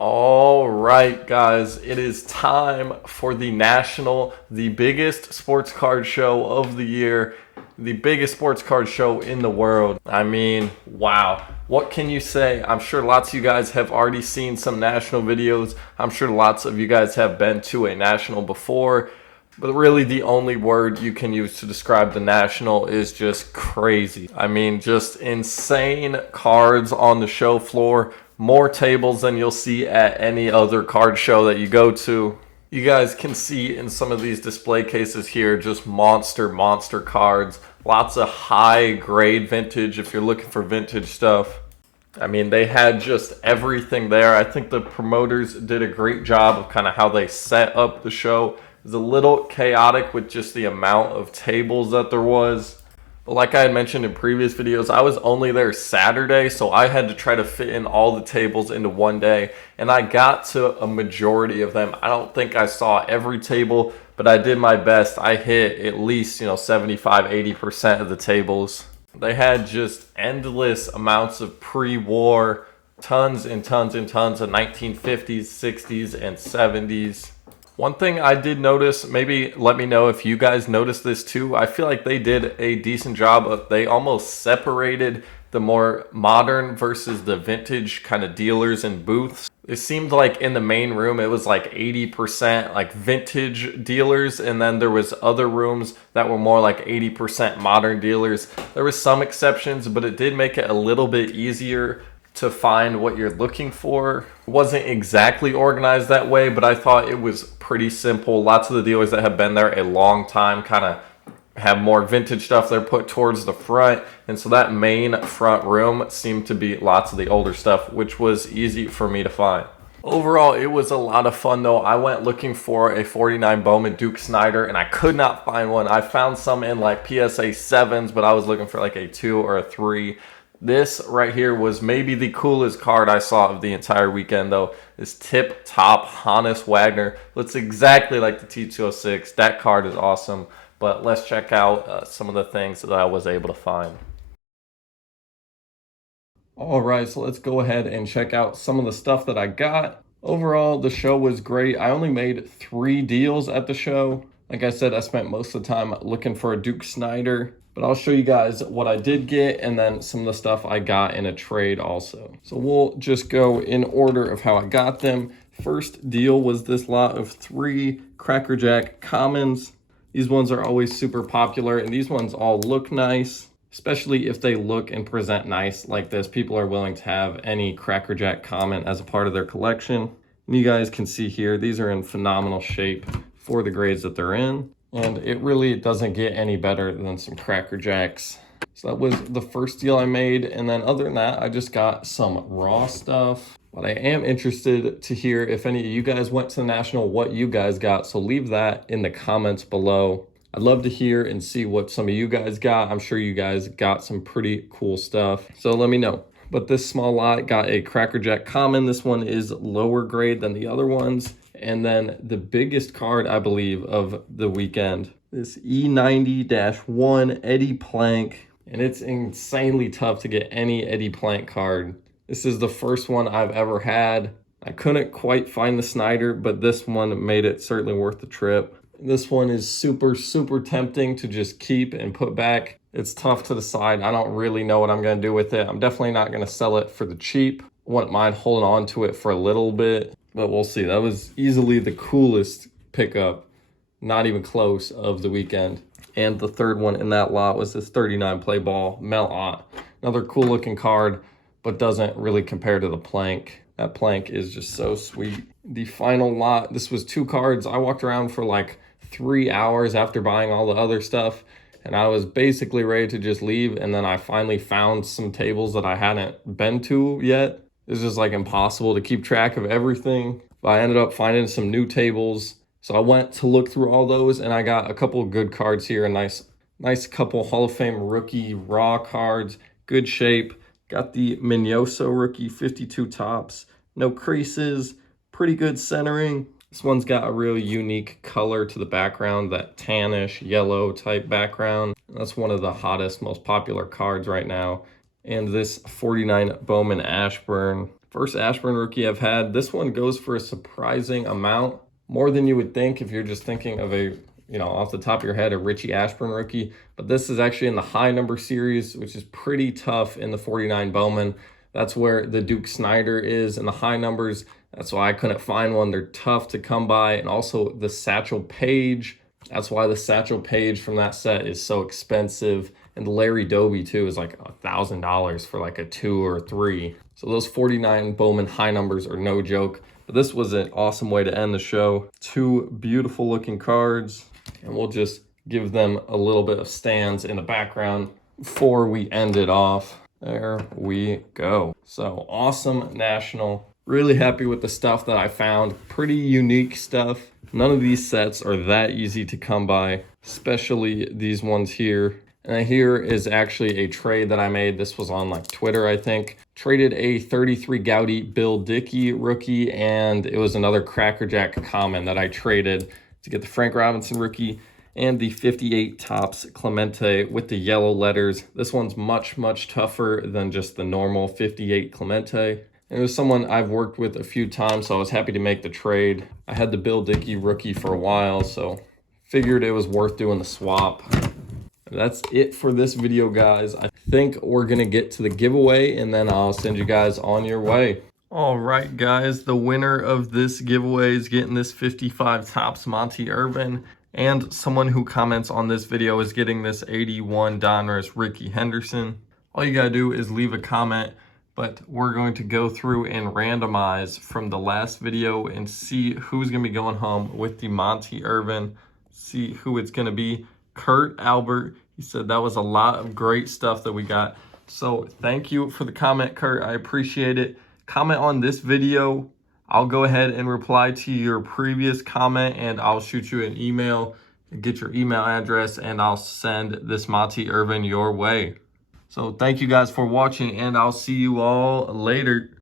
All right, guys, it is time for the National, the biggest sports card show of the year, the biggest sports card show in the world. I mean, wow. What can you say? I'm sure lots of you guys have already seen some national videos. I'm sure lots of you guys have been to a national before. But really, the only word you can use to describe the National is just crazy. I mean, just insane cards on the show floor, more tables than you'll see at any other card show that you go to. You guys can see in some of these display cases here just monster cards. Lots of high grade vintage if you're looking for vintage stuff. I mean, they had just everything there. I think the promoters did a great job of kind of how they set up the show. It was a little chaotic with just the amount of tables that there was. But like I had mentioned in previous videos, I was only there Saturday, so I had to try to fit in all the tables into one day. And I got to a majority of them. I don't think I saw every table, but I did my best. I hit at least, 75-80% of the tables. They had just endless amounts of pre-war, tons and tons and tons of 1950s, 60s, and 70s. One thing I did notice, maybe let me know if you guys noticed this too. I feel like they did a decent job of, they almost separated the more modern versus the vintage kind of dealers and booths. It seemed like in the main room, it was like 80% like vintage dealers. And then there was other rooms that were more like 80% modern dealers. There was some exceptions, but it did make it a little bit easier to find what you're looking for. It wasn't exactly organized that way, but I thought it was pretty simple. Lots of the dealers that have been there a long time kind of have more vintage stuff they're put towards the front, and so that main front room seemed to be lots of the older stuff, which was easy for me to find. Overall, it was a lot of fun though. I went looking for a 49 Bowman Duke Snider and I could not find one. I found some in like PSA 7s, but I was looking for like a 2 or a 3. This right here was maybe the coolest card I saw of the entire weekend though. This Tip Top Honus Wagner looks exactly like the T206. That card is awesome, but let's check out some of the things that I was able to find. All right, so let's go ahead and check out some of the stuff that I got. Overall, the show was great. I only made 3 deals at the show. Like I said, I spent most of the time looking for a Duke Snider, but I'll show you guys what I did get and then some of the stuff I got in a trade also. So we'll just go in order of how I got them. First deal was this lot of 3 Cracker Jack Commons. These ones are always super popular and these ones all look nice, especially if they look and present nice like this. People are willing to have any Cracker Jack Common as a part of their collection. And you guys can see here, these are in phenomenal shape for the grades that they're in. And it really doesn't get any better than some Cracker Jacks. So that was the first deal I made. And then other than that, I just got some raw stuff. But I am interested to hear if any of you guys went to the National, what you guys got. So leave that in the comments below. I'd love to hear and see what some of you guys got. I'm sure you guys got some pretty cool stuff. So let me know. But this small lot got a Cracker Jack Common. This one is lower grade than the other ones. And then the biggest card, I believe, of the weekend, this E90-1 Eddie Plank. And it's insanely tough to get any Eddie Plank card. This is the first one I've ever had. I couldn't quite find the Snider, but this one made it certainly worth the trip. This one is super tempting to just keep and put back. It's tough to decide. I don't really know what I'm going to do with it. I'm definitely not going to sell it for the cheap. Wouldn't mind holding on to it for a little bit, but we'll see. That was easily the coolest pickup, not even close, of the weekend. And the third one in that lot was this 39 play ball Mel Ott. Another cool looking card, but doesn't really compare to the Plank. That Plank is just so sweet. The final lot, this was 2 cards. I walked around for like 3 hours after buying all the other stuff, and I was basically ready to just leave. And then I finally found some tables that I hadn't been to yet. It's just like impossible to keep track of everything. But I ended up finding some new tables. So I went to look through all those and I got a couple of good cards here. A nice couple Hall of Fame rookie raw cards, good shape. Got the Minoso rookie 52 tops, no creases, pretty good centering. This one's got a really unique color to the background, that tannish yellow type background. That's one of the hottest, most popular cards right now. And this 49 Bowman Ashburn, First Ashburn rookie I've had. This one goes for a surprising amount, more than you would think if you're just thinking of a, off the top of your head, a Richie Ashburn rookie. But this is actually in the high number series, which is pretty tough in the 49 Bowman. That's where the Duke Snider is in the high numbers. That's why I couldn't find one. They're tough to come by. And also the Satchel Paige. That's why the Satchel Paige from that set is so expensive. And the Larry Doby too is like $1,000 for like a 2 or 3. So those 49 Bowman high numbers are no joke. But this was an awesome way to end the show. 2 beautiful looking cards. And we'll just give them a little bit of stands in the background before we end it off. There we go. So awesome National. Really happy with the stuff that I found. Pretty unique stuff. None of these sets are that easy to come by, especially these ones here. And here is actually a trade that I made. This was on like Twitter, I think. Traded a 33 Gaudy Bill Dickey rookie, and it was another Cracker Jack common that I traded to get the Frank Robinson rookie and the 58 Topps Clemente with the yellow letters. This one's much, much tougher than just the normal 58 Clemente. And it was someone I've worked with a few times, so I was happy to make the trade. I had the Bill Dickey rookie for a while, so figured it was worth doing the swap. That's it for this video, guys. I think we're gonna get to the giveaway and then I'll send you guys on your way. All right, guys, the winner of this giveaway is getting this 55 Topps Monte Irvin, and someone who comments on this video is getting this 81 Donruss Rickey Henderson. All you gotta do is leave a comment, but we're going to go through and randomize from the last video and see who's gonna be going home with the Monte Irvin, see who it's gonna be. Kurt Albert, he said that was a lot of great stuff that we got. So thank you for the comment, Kurt. I appreciate it. Comment on this video. I'll go ahead and reply to your previous comment, and I'll shoot you an email, get your email address, and I'll send this Monte Irvin your way. So thank you guys for watching, and I'll see you all later.